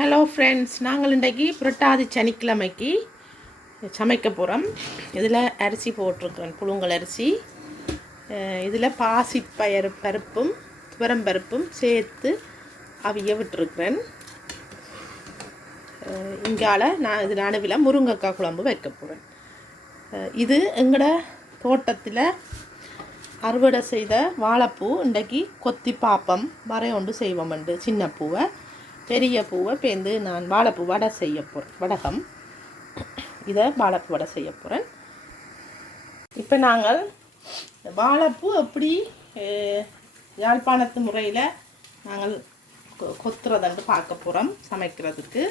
Hello friends, நாங்கள் இன்றைக்கி புரட்டாதி சனிக்கிழமைக்கு சமைக்க போகிறோம். இதில் அரிசி போட்டிருக்கிறேன், புழுங்கல் அரிசி. இதில் பாசிப்பயறு பருப்பும் துவரம்பருப்பும் சேர்த்து அவிய விட்டுருக்குறேன். இங்கால நான் இது நடுவில் முருங்கைக்காய் குழம்பு வைக்க போகிறேன். இது எங்களோட தோட்டத்தில் அறுவடை செய்த வாழைப்பூ. இன்றைக்கி கொத்தி பாப்பம் வரையொண்டு செய்வோம். சின்ன பூவை பெரிய பூவை பேர்ந்து நான் வாழைப்பூ வடை செய்ய போகிறேன். வடகம் இதை வாழைப்பூ வடை செய்ய போகிறேன். இப்போ நாங்கள் வாழைப்பூ எப்படி யாழ்ப்பாணத்து முறையில் நாங்கள் கொத்துறதுன்னு பார்க்க போகிறோம். சமைக்கிறதுக்கு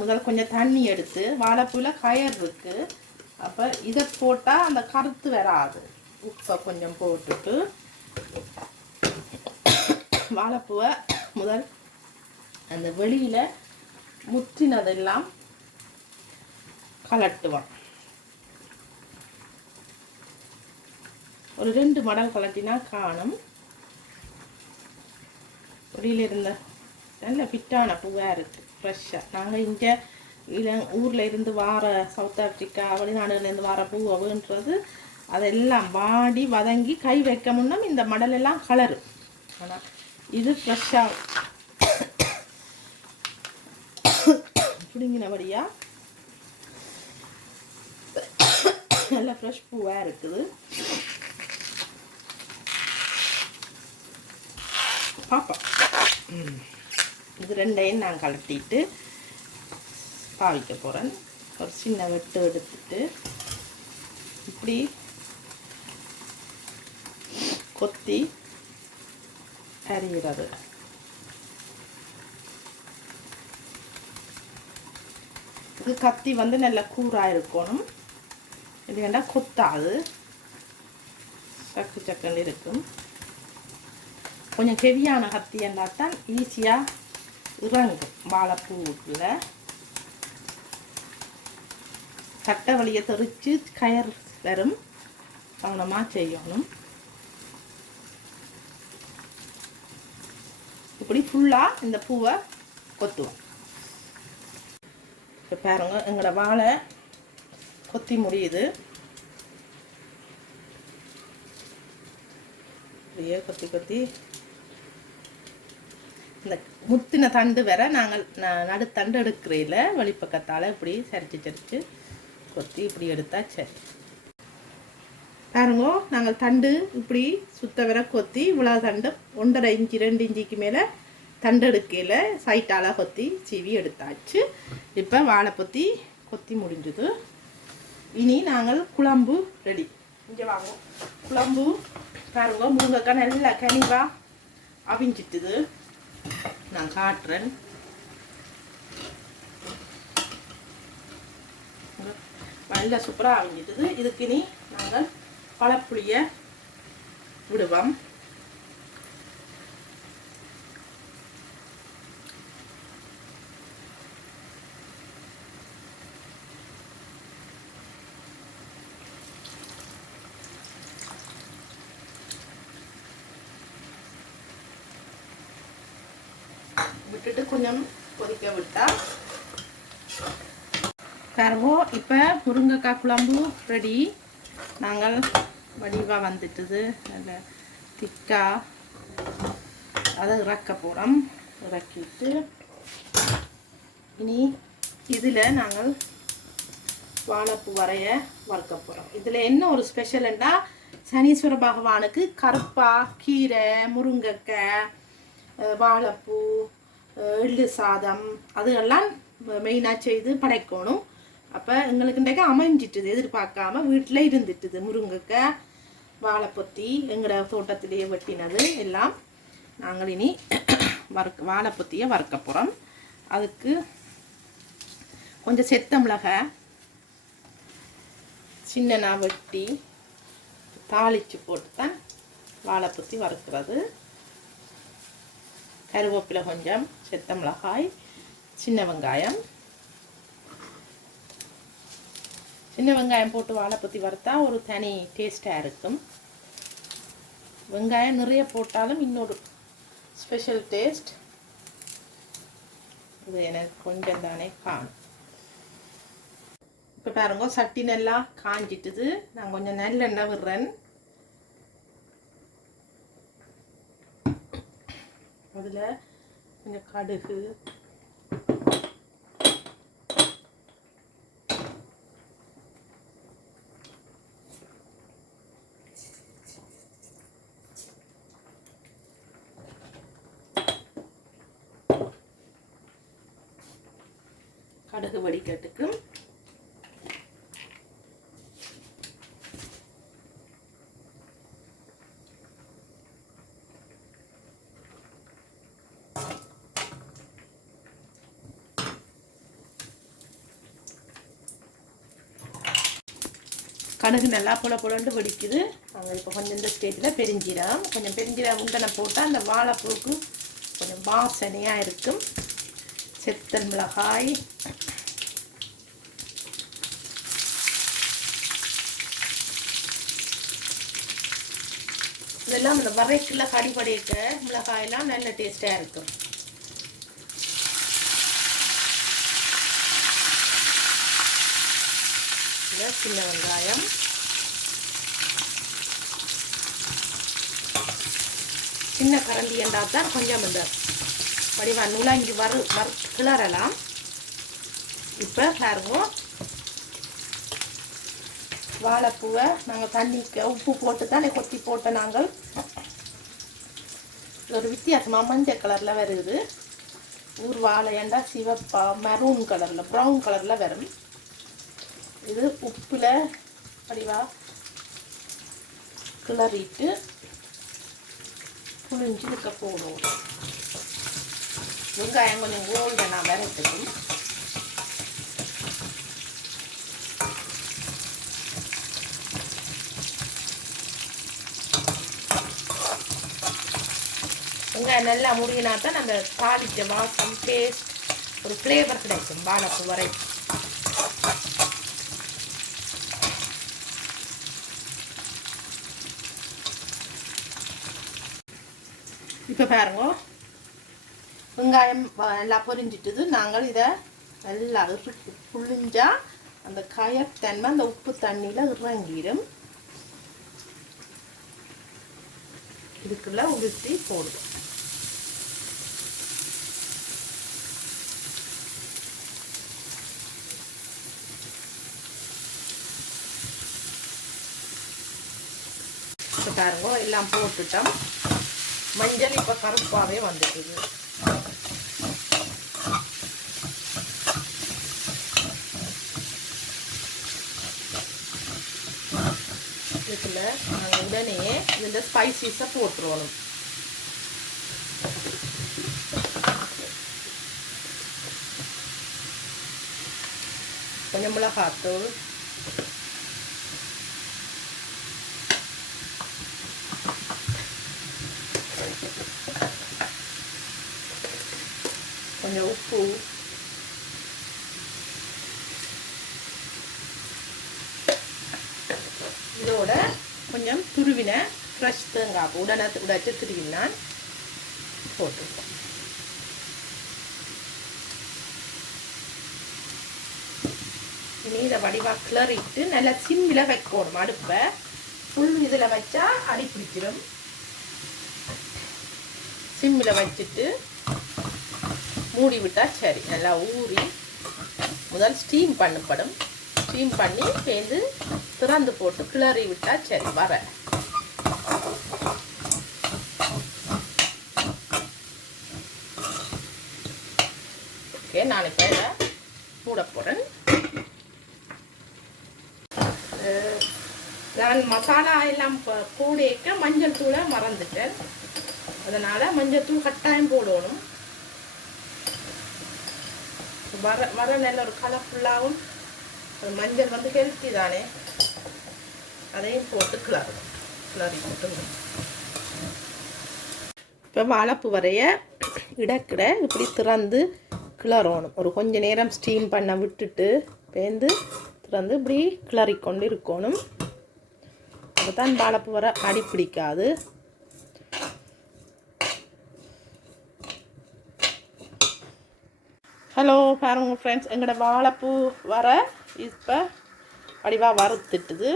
முதல் கொஞ்சம் தண்ணி எடுத்து, வாழைப்பூவில் கயர் இருக்குது, அப்போ இதை போட்டால் அந்த கருத்து வராது. உப்பை கொஞ்சம் போட்டுட்டு வாழைப்பூவை முதல் அந்த வெளியில் முற்றினதெல்லாம் கலட்டுவோம். ஒரு 2 மடல் கலட்டினா காணும். வெளியில் இருந்த நல்ல ஃபிட்டான பூவாக இருக்குது, ஃப்ரெஷ்ஷாக. நாங்கள் இங்கே ஊரில் இருந்து வார சவுத் ஆஃப்ரிக்கா வெளிநாடுலேருந்து வார பூவுன்றது அதெல்லாம் வாடி வதங்கி கை வைக்க முன்னும் இந்த மடலெல்லாம் கலரு. ஆனால் இது ஃப்ரெஷ்ஷாக பிடிங்கினபடியா நல்ல ஃப்ரெஷ் பூவாக இருக்குது. பாப்பா இது ரெண்டையும் நான் கலட்டிட்டு பாவிக்க போகிறேன். ஒரு சின்ன வெட்டு எடுத்துட்டு இப்படி கொத்தி அரிகிறது. இது கத்தி நல்ல கூராக இருக்கணும். இது வேண்டாம் கொத்தாது, சக்கு சக்குன்னு இருக்கும். கொஞ்சம் ஹெவியான கத்தி என்றால் தான் ஈஸியாக இறங்கும். வாழைப்பூவில் கட்டை வழியை தெறித்து கயர் வரும். கவனமாக செய்யணும். இப்படி ஃபுல்லாக இந்த பூவை கொத்துவோம். இப்போ பாருங்க, எங்களோட வாழை கொத்தி முடியுது. இப்படியே கொத்தி கொத்தி இந்த முத்தின தண்டு வர நாங்கள் நடுத்தண்டு எடுக்கிறீல வெளிப்பக்கத்தால் இப்படி சரிச்சு கொத்தி இப்படி எடுத்தா சரி. பாருங்க, நாங்கள் தண்டு இப்படி சுத்த வர கொத்தி இவ்வளோ தண்டு 1.5 இன்ச்சு 2 இன்ச்சுக்கு மேலே தண்டு எடுக்கையில் சைட்டால் கொத்தி சீவி எடுத்தாச்சு. இப்போ வாழைப்பொத்தி கொத்தி முடிஞ்சுது. இனி நாங்கள் குழம்பு ரெடி. இங்கே வாங்குவோம். குழம்பு பாருங்க, முருங்கைக்காய் நல்லா கனிவாக அவிஞ்சிட்டுது. நான் காட்டுறேன். நல்லா சூப்பராக அவிஞ்சிட்டுது. இதுக்கு இனி நாங்கள் பழப்புளியை விடுவோம். விட்டுட்டு கொஞ்சம் கொதிக்க விட்டா பாருங்க. இப்போ முருங்கைக்காய் குழம்பு ரெடி. நாங்கள் வடிவாக வந்துட்டுது, நல்ல திக்கா. அதை இறக்க போகிறோம். இறக்கிட்டு இனி இதில் நாங்கள் வாழைப்பூ வரைய வறுக்க போகிறோம். இதில் என்ன ஒரு ஸ்பெஷல்னா, சனீஸ்வர பகவானுக்கு கருப்பாக கீரை, முருங்கைக்காய், வாழைப்பூ, எள்ளு சாதம் அதெல்லாம் மெயினாக செய்து படைக்கணும். அப்போ எங்களுக்கு இன்றைக்கு அமைஞ்சிட்டுது, எதிர்பார்க்காம வீட்டில் இருந்துட்டுது. முருங்கைக்காய், வாழைப்பொத்தி எங்களோட தோட்டத்திலேயே வெட்டினது எல்லாம். நாங்கள் இனி வாழைப்பொத்தியை வறுக்க போகிறோம். அதுக்கு கொஞ்சம் செத்த மிளகாய் சின்னனா வெட்டி தாளித்து போட்டு தான் வாழைப்பொத்தி வறுக்கிறது. கருவேப்பிலை கொஞ்சம், செத்த மிளகாய், சின்ன வெங்காயம். சின்ன வெங்காயம் போட்டு வாழைப்பொத்தி வறுத்தா ஒரு தனி டேஸ்ட்டாக இருக்கும். வெங்காயம் நிறைய போட்டாலும் இன்னொரு ஸ்பெஷல் டேஸ்ட். இது எனக்கு கொஞ்சம் தானே காணும். இப்போ பாருங்க சட்டி நல்லா காஞ்சிட்டுது. நான் கொஞ்சம் நல்லெண்ணெய் விடுறேன். அதில் கொஞ்சம் கடுகு, கடுகு வடிகட்டுக்கு கடுகு நல்லா புலன்னு வெடிக்குது. நாங்கள் இப்போ கொஞ்சம் இந்த ஸ்டேஜில் பெருஞ்சீரகம், கொஞ்சம் பெருஞ்சீரகம் உண்டனை போட்டால் அந்த வாழைப்பூவுக்கு கொஞ்சம் வாசனையாக இருக்கும். செத்தல் மிளகாய், இதெல்லாம் இந்த வரைக்குள்ள கடிபடைக்க மிளகாயெல்லாம் நல்ல டேஸ்டாக இருக்கும். சின்ன வெங்காயம், சின்ன கரண்டி என்றால் தான் கொஞ்சம் இந்த வடிவா நுழைஞ்சி கிளறலாம். இப்போ பாருங்க வாழைப்பூவை நாங்கள் தண்ணிக்கு உப்பு போட்டு தானே கொத்தி போட்ட நாங்கள் ஒரு வித்தியாசமாக மஞ்சள் கலரில் வருது. ஊர் வாழையண்டா சிவப்பா மெரூன் கலரில் ப்ரௌன் கலரில் வரும். இது உப்பில் வடிவா கிளறிட்டு புளிஞ்சு இருக்க போடும். வெங்காயம் கொஞ்சம் கோல்டனாக வரட்டுக்கும். வெங்காயம் நல்லா முடியினா தான் அந்த தாளிச்ச வாசம் டேஸ்ட் ஒரு ஃப்ளேவர் கிடைக்கும் வாழைப்பூ வரை. இப்போ பாருங்க வெங்காயம் நல்லா பொரிஞ்சிட்டுது. நாங்கள் இதை நல்லா புளிஞ்சா அந்த கயத்தன்மை அந்த உப்பு தண்ணியில் இறங்கிடும். இதுக்குள்ள உளுத்தி போடுவோம். இப்போ பாருங்க எல்லாம் போட்டுட்டோம். மஞ்சள் இப்போ கருப்பாகவே வந்துட்டுது. இதில் நாங்கள் உடனே இந்த ஸ்பைசஸை போட்டுருவோம். கொஞ்சம் மிளகாத்தூள், கொஞ்சம் உப்பு, இதோட கொஞ்சம் துருவின ஃப்ரெஷ் தேங்காய் உடைச்சு திருவினான் போட்டுருக்கோம். இனி இதை வடிவாக கிளறிட்டு நல்லா சிம்மில் வைக்கணும். அடுப்பை ஃபுல் இதில் வச்சா அடி பிடிச்சிடும். சிம்மில் வச்சுட்டு மூடி விட்டால் சரி. நல்லா ஊறி முதல் ஸ்டீம் பண்ணப்படும். ஸ்டீம் பண்ணி சேர்ந்து திறந்து போட்டு கிளறி விட்டால் சரி. வர ஓகே, நான் இப்போ இதை மூட போகிறேன். நான் மசாலா எல்லாம் போடேக்க மஞ்சள் தூளை மறந்துட்டேன். அதனால் மஞ்சள் தூள் கட்டாயம் போடணும். வர நல்ல ஒரு கலர்ஃபுல்லாகவும் மஞ்சள் வந்து ஹெல்த்தி தானே, அதையும் போட்டு கிளறி போட்டு. இப்போ வாழைப்பூ வரைய இடக்கிட இப்படி திறந்து கிளறணும். ஒரு கொஞ்ச நேரம் ஸ்டீம் பண்ண விட்டுட்டு பேந்து திறந்து இப்படி கிளறிக்கொண்டு இருக்கணும். அப்போ தான் வாழைப்பூ வர அடி பிடிக்காது. ஹலோ பாருங்க ஃப்ரெண்ட்ஸ், எங்களோட வாழைப்பூ வர இப்போ வடிவாக வறுத்துட்டுது.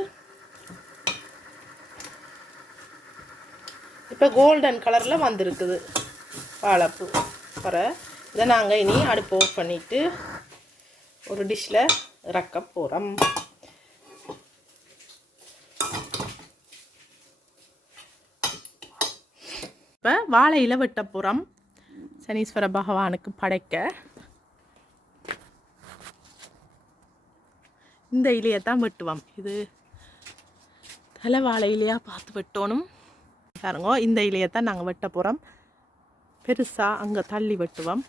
இப்போ கோல்டன் கலரில் வந்திருக்குது வாழைப்பூ வர. இதை நாங்கள் இனி அடுப்பு ஆஃப் பண்ணிவிட்டு ஒரு டிஷ்ஷில் இறக்க போகிறோம். இப்போ வாழை இலை வெட்ட போகிறோம் சனீஸ்வர பகவானுக்கு படைக்க. இந்த இலையை தான் வெட்டுவோம். இது தலை வாழை இலையாக பார்த்து வெட்டணும் பாருங்க. இந்த இலையை தான் நாங்கள் வெட்ட போகிறோம். பெருசாக அங்கே தள்ளி வெட்டுவோம்.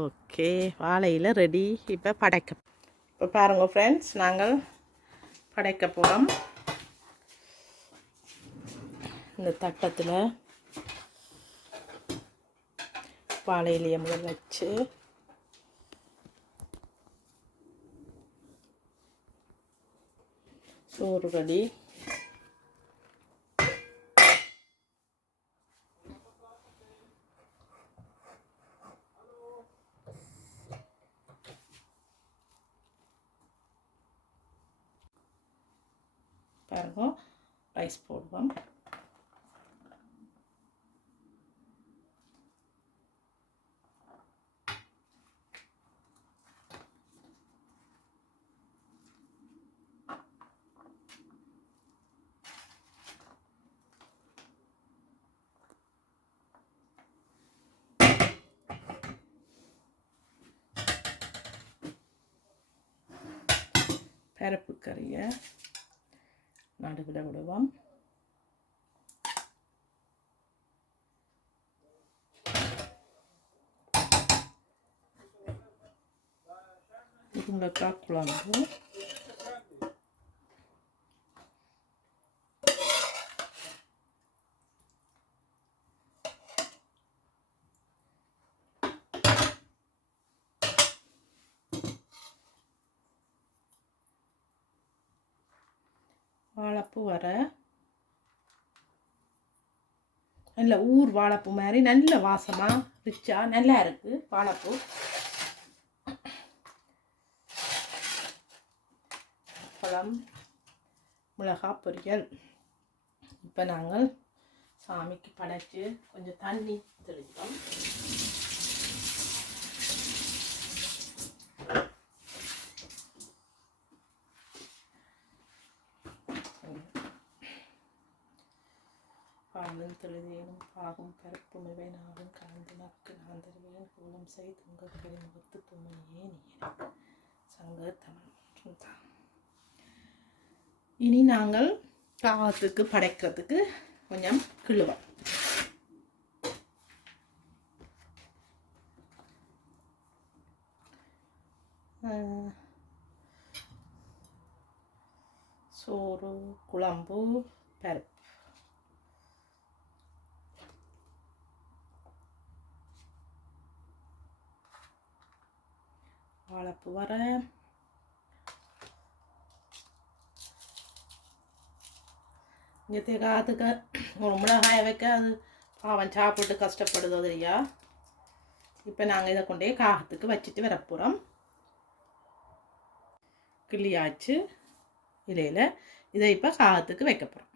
ஓகே, வாழை இலை ரெடி. இப்போ படைக்க. இப்போ பாருங்க ஃப்ரெண்ட்ஸ், நாங்கள் படைக்க போகிறோம். இந்த தட்டத்தில் வாழை இலையை முதல் வச்சு சோறு ரெடி. பாருங்க, ரைஸ் போடுவோம். பருப்பு கறியை நடுவில் விடுவோம். முருங்கைக்காய் குழம்பு, வாழைப்பூ வர நல்ல ஊர் வாழைப்பூ மாதிரி நல்ல வாசமாக ரிச்சாக நல்லா இருக்குது வாழைப்பூ. பழம், மிளகாய் பொரியல். இப்போ நாங்கள் சாமிக்கு படைச்சு கொஞ்சம் தண்ணி தெளிப்போம். பாலும் தெளிதேனும் பாகும் கருப்பும் இவை நாடும் கலந்து நக்கு நான் தருவேன் கோலம் செய் துங்க பெருமுகத்து தும்மணியே நீ சங்க தமிழ். இனி நாங்கள் காகத்துக்கு படைக்கிறதுக்கு கொஞ்சம் கிள்ளுவோம். சோறு, குழம்பு, பருப்பு. வாழைப்பூ வர இங்கே தேக்காத்துக்கு ஒரு மிளகாயை வைக்க அது பாவம் சாப்பிட்டு கஷ்டப்படுதோ தெரியா. இப்போ நாங்கள் இதை கொண்டே காகத்துக்கு வச்சுட்டு வரப்போகிறோம். கிள்ளியாச்சு இலையில். இதை இப்போ காகத்துக்கு வைக்க போகிறோம்.